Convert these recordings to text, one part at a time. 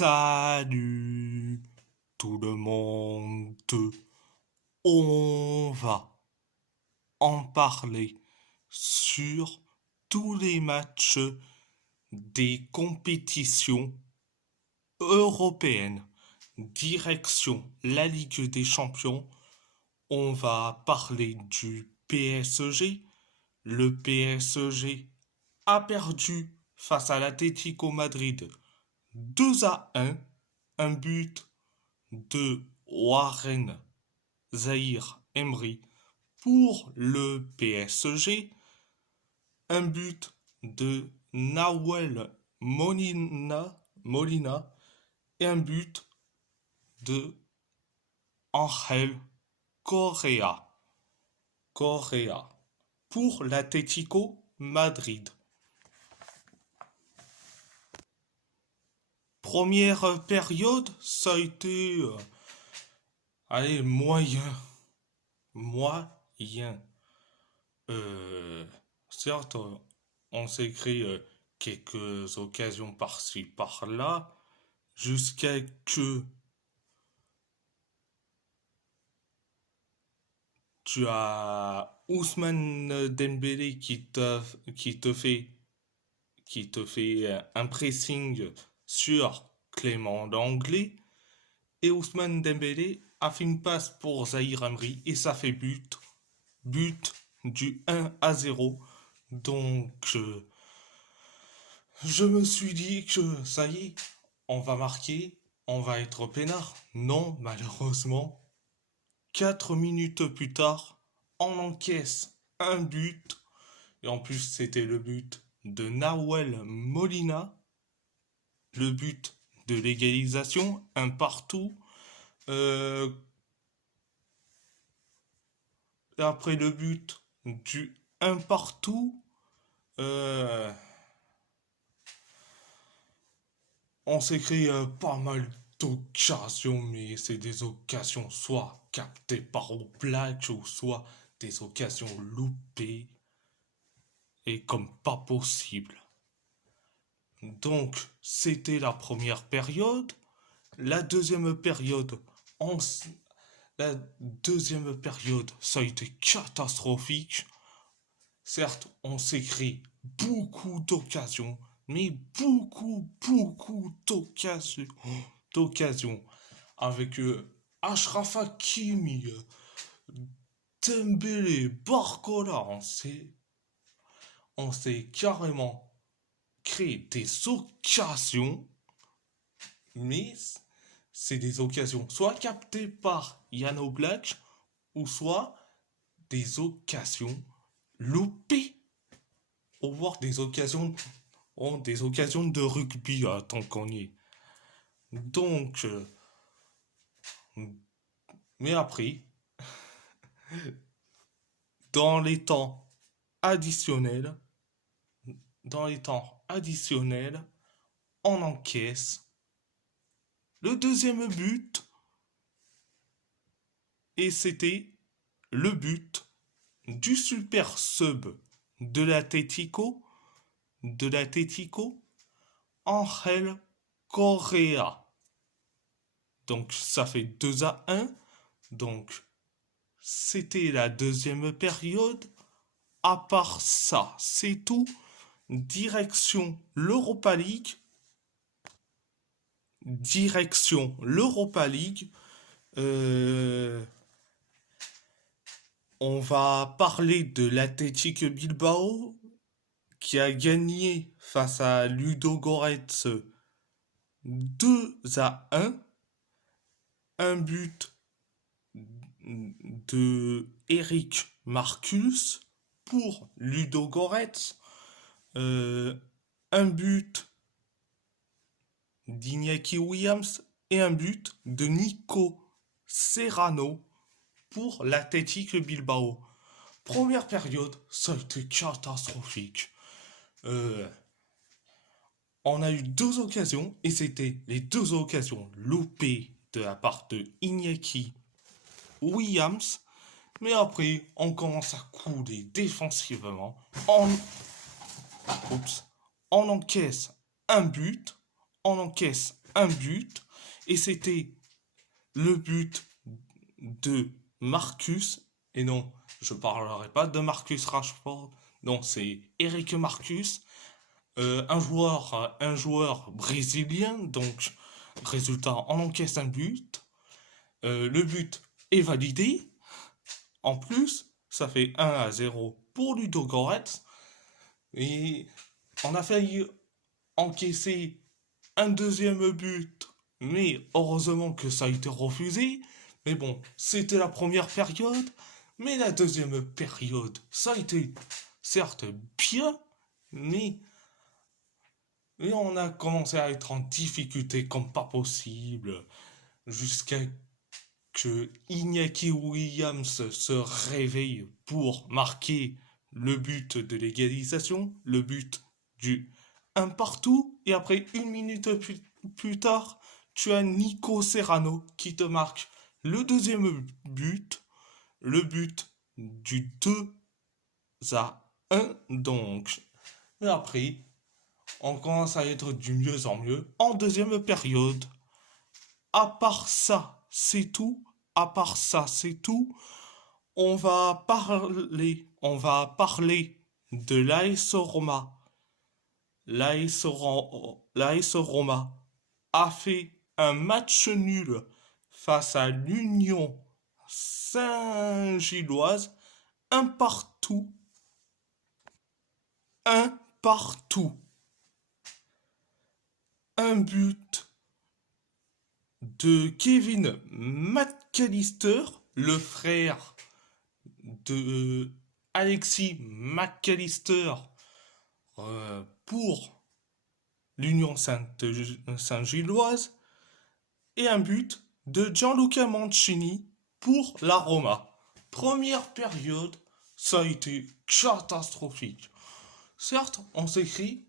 Salut tout le monde, on va en parler sur tous les matchs des compétitions européennes. Direction la Ligue des Champions, on va parler du PSG. Le PSG a perdu face à l'Atlético Madrid 2-1, un but de Warren Zahir Emery pour le PSG, un but de Nahuel Molina et un but de Angel Correa pour l'Atlético Madrid. Première période, ça a été moyen. Moyen. Certes, on s'est créé quelques occasions par-ci, par-là, jusqu'à que tu as Ousmane Dembélé qui te fait un pressing sur Clément Langlais, et Ousmane Dembélé a fait une passe pour Zahir Emery et ça fait but du 1-0. Donc je me suis dit que ça y est, on va marquer, on va être peinard. Non, malheureusement, 4 minutes plus tard, on encaisse un but. Et en plus, c'était le but de Nahuel Molina, le but de l'égalisation, un partout. Euh, Après le but du un partout, euh, on s'est créé pas mal d'occasions, mais c'est des occasions soit captées par Oblak ou soit des occasions loupées et comme pas possible. Donc, c'était la première période. La deuxième période, on, la deuxième période, ça a été catastrophique. Certes, on s'est créé beaucoup d'occasions, mais beaucoup d'occasions. Avec Achraf Hakimi, Dembélé, Barcola, on s'est carrément créé des occasions, mais c'est des occasions soit captées par Jan Oblak, ou soit des occasions loupées. Ou voir des occasions, des occasions de rugby, tant qu'on y est. Donc, mais après, dans les temps additionnels, dans les temps additionnels, on encaisse le deuxième but et c'était le but du super sub de l'Atlético, Angel Correa. Donc ça fait 2-1. Donc c'était la deuxième période. À part ça, c'est tout. Direction l'Europa League. On va parler de l'Athletic Bilbao qui a gagné face à Ludogorets 2-1. Un but de Eric Marcus pour Ludogorets. Un but d'Iñaki Williams et un but de Nico Serrano pour l'Athletic Bilbao. Première période, ça a été catastrophique. On a eu deux occasions et c'était les deux occasions loupées de la part de Iñaki Williams. Mais après, on commence à couler défensivement. On encaisse un but, on encaisse un but, et c'était le but de Marcus, et non, je parlerai pas de Marcus Rashford, non, c'est Eric Marcus, un joueur brésilien, donc résultat, on encaisse un but, le but est validé, en plus, ça fait 1-0 pour Ludo Goretz, et on a failli encaisser un deuxième but, mais heureusement que ça a été refusé. Mais bon, c'était la première période, mais la deuxième période, ça a été certes bien, mais, mais on a commencé à être en difficulté comme pas possible, jusqu'à que Iñaki Williams se réveille pour marquer le but de l'égalisation, le but du un partout, et après une minute plus tard, tu as Nico Serrano qui te marque le deuxième but, le but du 2-1. Donc, et après, on commence à être du mieux en mieux en deuxième période. À part ça, c'est tout. À part ça, c'est tout. On va parler de l'AS Roma. L'AS Roma a fait un match nul face à l'Union Saint-Gilloise. Un partout. Un partout. Un but de Kevin McAllister, le frère de Alexis McAllister, pour l'Union Saint-Gilloise, et un but de Gianluca Mancini pour la Roma. Première période, ça a été catastrophique. Certes, on s'écrit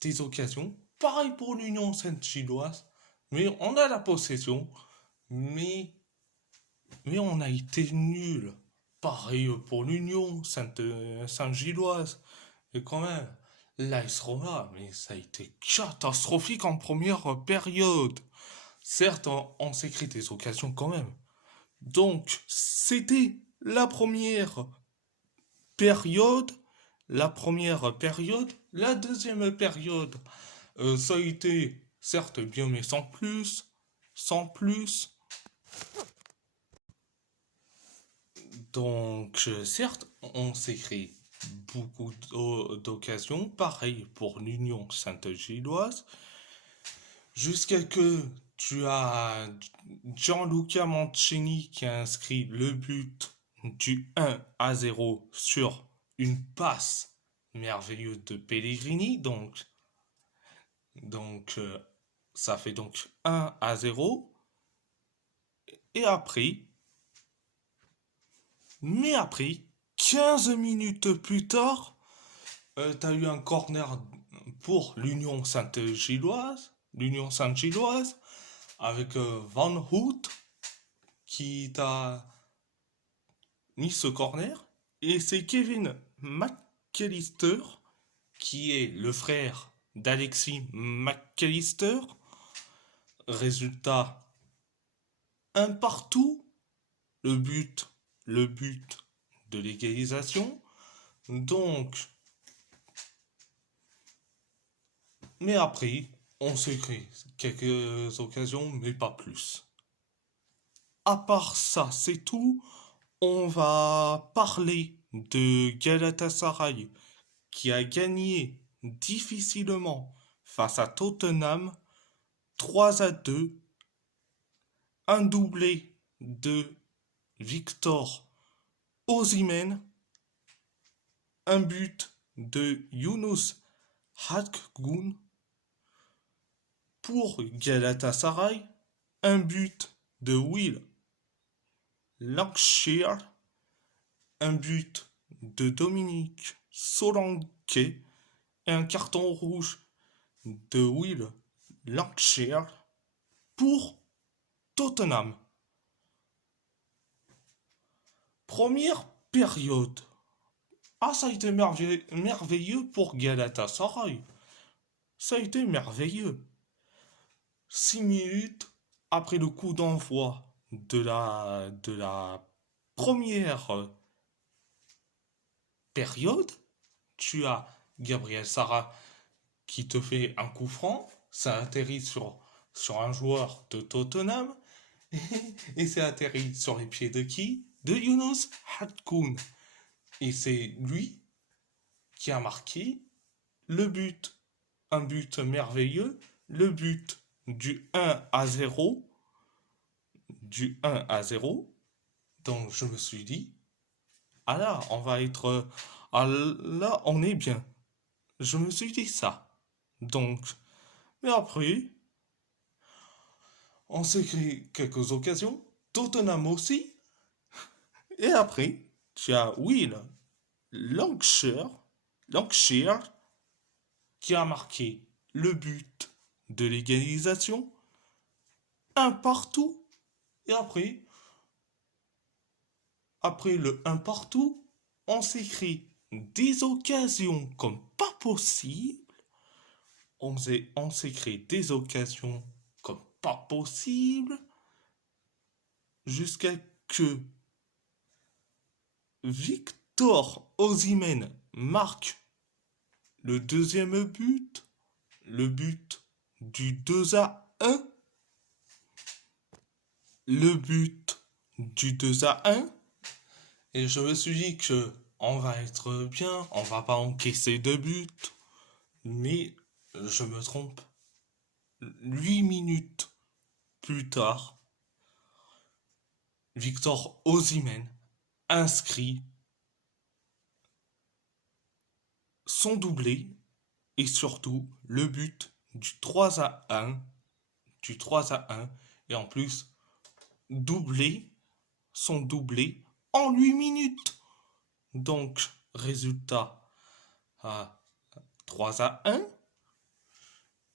des occasions, pareil pour l'Union Saint-Gilloise, mais on a la possession, mais, mais on a été nul. Pareil pour l'Union Saint-Gilloise. Et quand même, l'AS Roma, mais ça a été catastrophique en première période. Certes, on s'écrit des occasions quand même. Donc, c'était la première période. La première période. La deuxième période, ça a été certes bien, mais sans plus. Sans plus. Donc, certes, on s'écrit beaucoup d'occasions. Pareil pour l'Union Sainte-Gilloise. Jusqu'à que tu as Gianluca Mancini qui a inscrit le but du 1-0 sur une passe merveilleuse de Pellegrini. Donc ça fait donc 1-0. Et après, mais après, 15 minutes plus tard, tu as eu un corner pour l'Union Sainte-Gilloise, avec Van Hout qui t'a mis ce corner. Et c'est Kevin McAllister, qui est le frère d'Alexis McAllister. Résultat, un partout. Le but de l'égalisation. Donc, mais après, on s'est créé quelques occasions, mais pas plus. À part ça, c'est tout. On va parler de Galatasaray qui a gagné difficilement face à Tottenham 3-2. Un doublé de Victor Osimhen, un but de Yunus Akgün pour Galatasaray, un but de Will Lankshear, un but de Dominique Solanke et un carton rouge de Will Lankshear pour Tottenham. Première période. Ah, ça a été merveilleux pour Galatasaray. Ça a été merveilleux. 6 minutes après le coup d'envoi de la première période, tu as Gabriel Sara qui te fait un coup franc, ça atterrit sur un joueur de Tottenham et c'est atterri sur les pieds de qui? De Yunus Hadkoun. Et c'est lui qui a marqué le but. Un but merveilleux, le but du 1-0, du 1-0. Donc je me suis dit, ah là, on va être, ah là, on est bien. Je me suis dit ça. Donc, mais après, on s'est créé quelques occasions, Tottenham aussi, et après, tu as Will Lancashire, Lancashire qui a marqué le but de l'égalisation, un partout, et après le un partout, on s'écrit des occasions comme pas possible, on s'écrit des occasions comme pas possible, jusqu'à que Victor Osimhen marque le deuxième but, le but du 2-1, le but du 2-1, et je me suis dit que on va être bien, on va pas encaisser de but, mais je me trompe. 8 minutes plus tard, Victor Osimhen inscrit son doublé et surtout le but du 3-1, du 3-1, et en plus doublé, son doublé en 8 minutes. Donc, résultat à 3-1.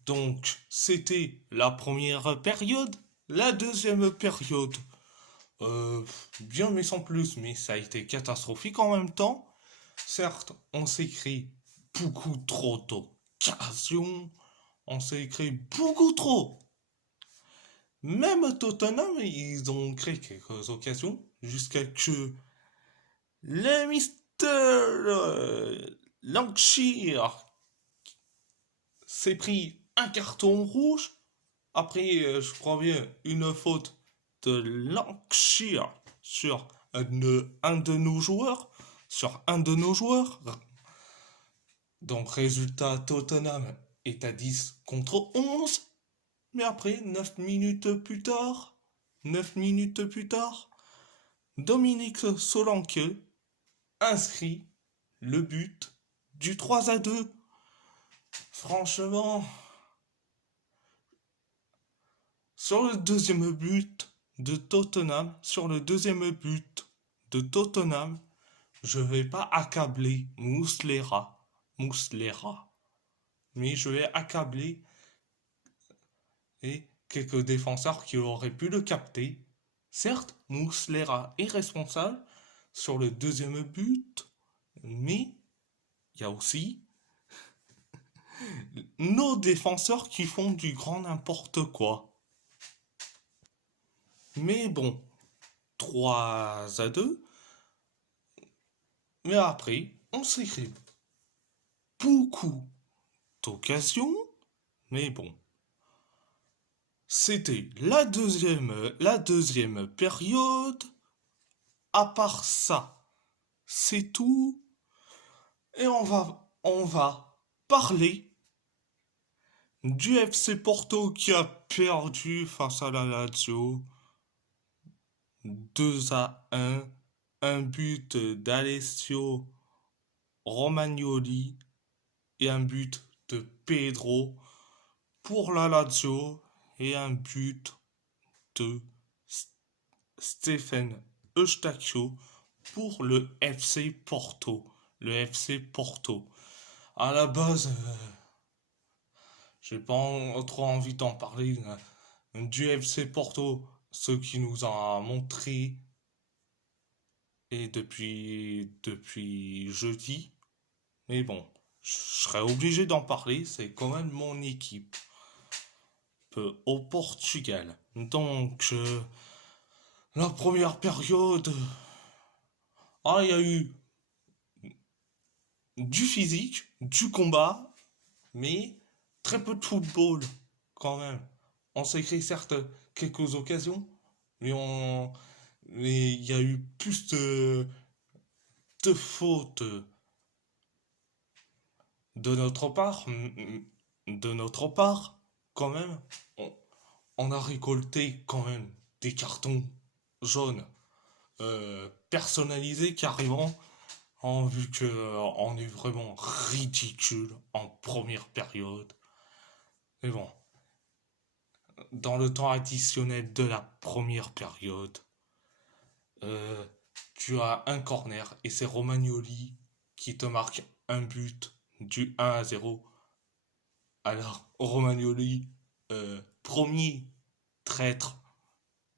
Donc, c'était la première période. La deuxième période, bien mais sans plus, mais ça a été catastrophique en même temps. Certes, on s'est créé beaucoup trop d'occasions. On s'est créé beaucoup trop. Même Tottenham, ils ont créé quelques occasions jusqu'à que le Mister Lancashire s'est pris un carton rouge. Après, je crois bien, une faute de Lancashire sur un de nos joueurs. Sur un de nos joueurs. Donc, résultat, Tottenham est à 10 contre 11. Mais après, 9 minutes plus tard, 9 minutes plus tard, Dominique Solanke inscrit le but du 3-2. Franchement, sur le deuxième but de Tottenham, je vais pas accabler Mouslera, mais je vais accabler et quelques défenseurs qui auraient pu le capter. Certes, Mouslera est responsable sur le deuxième but, mais il y a aussi nos défenseurs qui font du grand n'importe quoi. Mais bon, 3-2. Mais après, on s'est créé beaucoup d'occasions. Mais bon, c'était la deuxième période. À part ça, c'est tout. Et on va parler du FC Porto qui a perdu face à la Lazio 2-1, un but d'Alessio Romagnoli et un but de Pedro pour la Lazio et un but de Stephen Eustachio pour le FC Porto. Le FC Porto. À la base, j'ai pas trop envie d'en parler du FC Porto, ce qui nous a montré et depuis jeudi. Mais bon, je serais obligé d'en parler, c'est quand même mon équipe. au Portugal. Donc, la première période, il y a eu du physique, du combat, mais très peu de football quand même. On s'est créé certes quelques occasions, mais mais il y a eu plus de fautes de notre part, quand même. On, on a récolté quand même des cartons jaunes personnalisés carrément, en vu que on est vraiment ridicule en première période. Mais bon, dans le temps additionnel de la première période, euh, tu as un corner et c'est Romagnoli qui te marque un but du 1-0. Alors, Romagnoli, premier traître,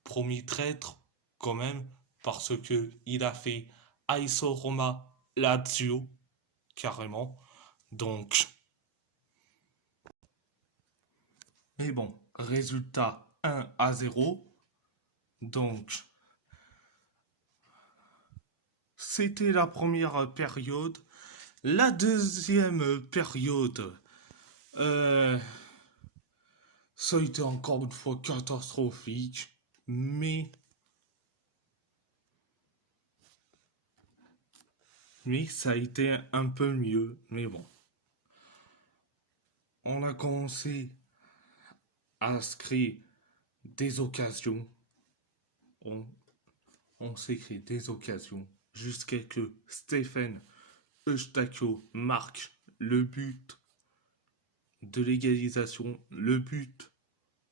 premier traître quand même, parce que il a fait ASO Roma Lazio, carrément. Donc, mais bon, résultat 1-0. Donc, c'était la première période. La deuxième période, euh, ça a été encore une fois catastrophique, mais, mais ça a été un peu mieux. Mais bon, on a commencé à se créer des occasions. On, on s'est créé des occasions jusqu'à que Stephen Eustachio marque le but de l'égalisation, le but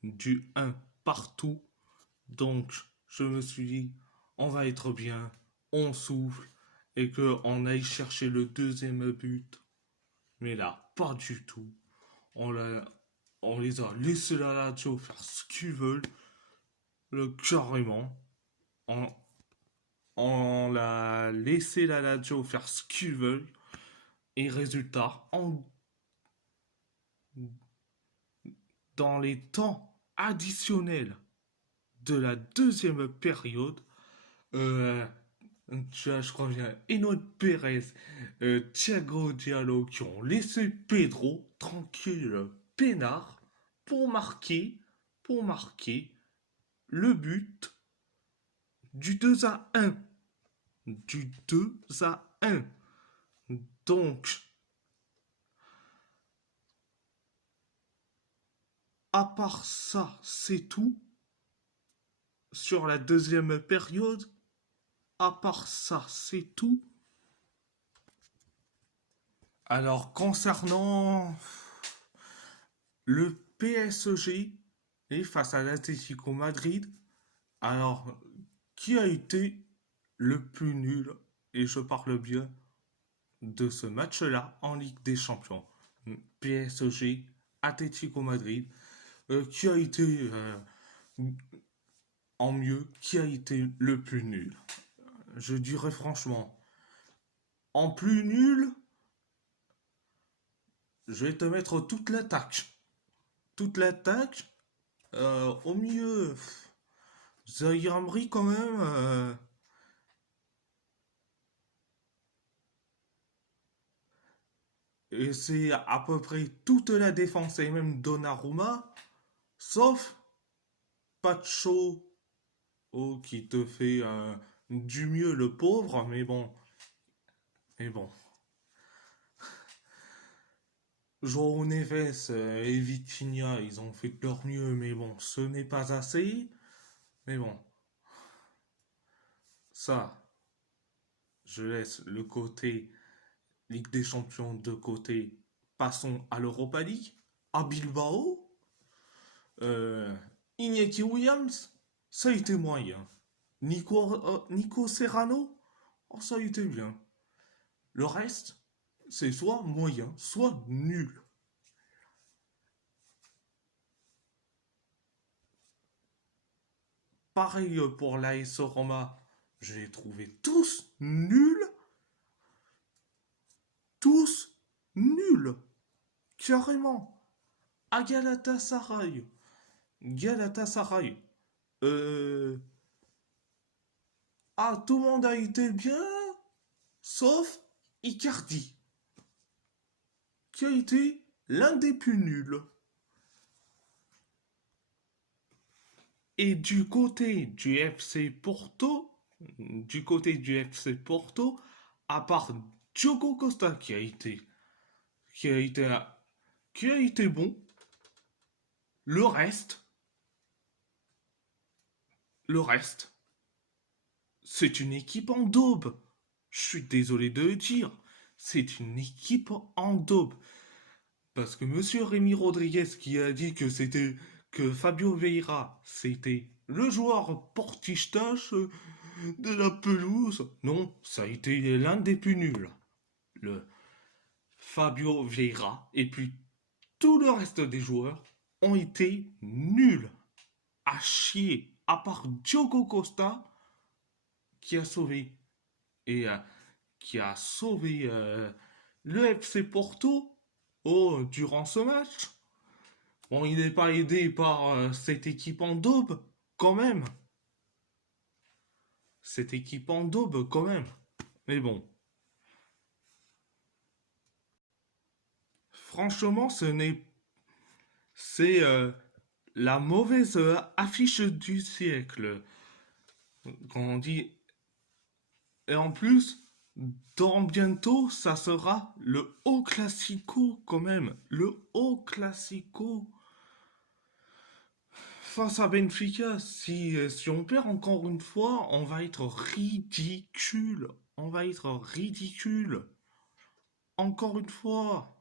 du 1 partout. Donc, je me suis dit, on va être bien, on souffle, et qu'on aille chercher le deuxième but. Mais là, pas du tout. On, l'a- on les a laissés la Lazio faire ce qu'ils veulent, carrément. On, on l'a laissé la Lazio faire ce qu'ils veulent. Et résultat, dans les temps additionnels de la deuxième période, euh, tu as, je crois bien, Enoch Pérez, Thiago Diallo qui ont laissé Pedro tranquille, peinard, pour marquer, pour marquer le but du 2-1. Du 2-1. Donc, à part ça, c'est tout sur la deuxième période. À part ça, c'est tout. Alors, concernant le PSG et face à l'Atlético Madrid, alors, qui a été le plus nul, et je parle bien de ce match-là en Ligue des Champions? PSG, Atlético Madrid, qui a été en mieux, qui a été le plus nul? Je dirais franchement, en plus nul, je vais te mettre toute l'attaque. Toute l'attaque, au milieu, Zahir Emery quand même. Et c'est à peu près toute la défense et même Donnarumma, sauf Pacho qui te fait du mieux le pauvre, mais bon. João Neves et Vitinha, ils ont fait de leur mieux, mais bon, ce n'est pas assez. Mais bon, ça, je laisse le côté Ligue des Champions de côté. Passons à l'Europa League, à Bilbao. Euh, Iñaki Williams, ça a été moyen. Nico Serrano, oh, ça a été bien. Le reste, c'est soit moyen, soit nul. Pareil pour l'AS Roma, je les trouvais tous nuls, tous nuls, carrément. À Galatasaray, Galatasaray. Euh... Ah, tout le monde a été bien, sauf Icardi, qui a été l'un des plus nuls. Et du côté du FC Porto, à part Diogo Costa qui a été, qui a été bon, le reste, le reste, c'est une équipe en daube. Je suis désolé de le dire, c'est une équipe en daube. Parce que Monsieur Rémi Rodriguez qui a dit que Fabio Vieira c'était le joueur portiche-tâche de la pelouse. Non, ça a été l'un des plus nuls. Le Fabio Vieira et puis tout le reste des joueurs ont été nuls. À chier. À part Diogo Costa qui a sauvé et qui a sauvé le FC Porto durant ce match. Bon, il n'est pas aidé par cette équipe en daube, quand même. Cette équipe en daube, quand même. Mais bon, franchement, c'est la mauvaise affiche du siècle. Quand on dit. Et en plus, dans bientôt, ça sera le haut classico, quand même. Le haut classico. Face à Benfica, si on perd encore une fois, on va être ridicule. On va être ridicule. Encore une fois.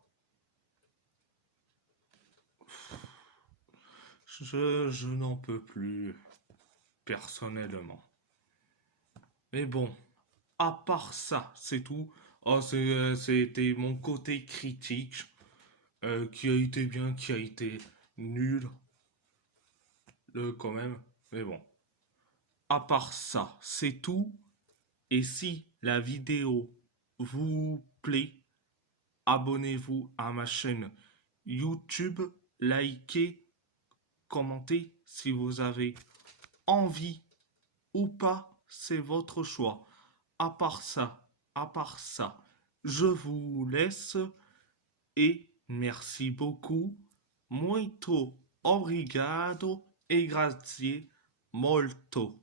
Je n'en peux plus, personnellement. Mais bon, à part ça, c'est tout. Oh, c'était mon côté critique qui a été bien, qui a été nul, quand même. Mais bon, à part ça, c'est tout. Et si la vidéo vous plaît, abonnez-vous à ma chaîne YouTube, likez, commentez si vous avez envie ou pas, c'est votre choix. À part ça, je vous laisse et merci beaucoup. Muito obrigado e grazie molto.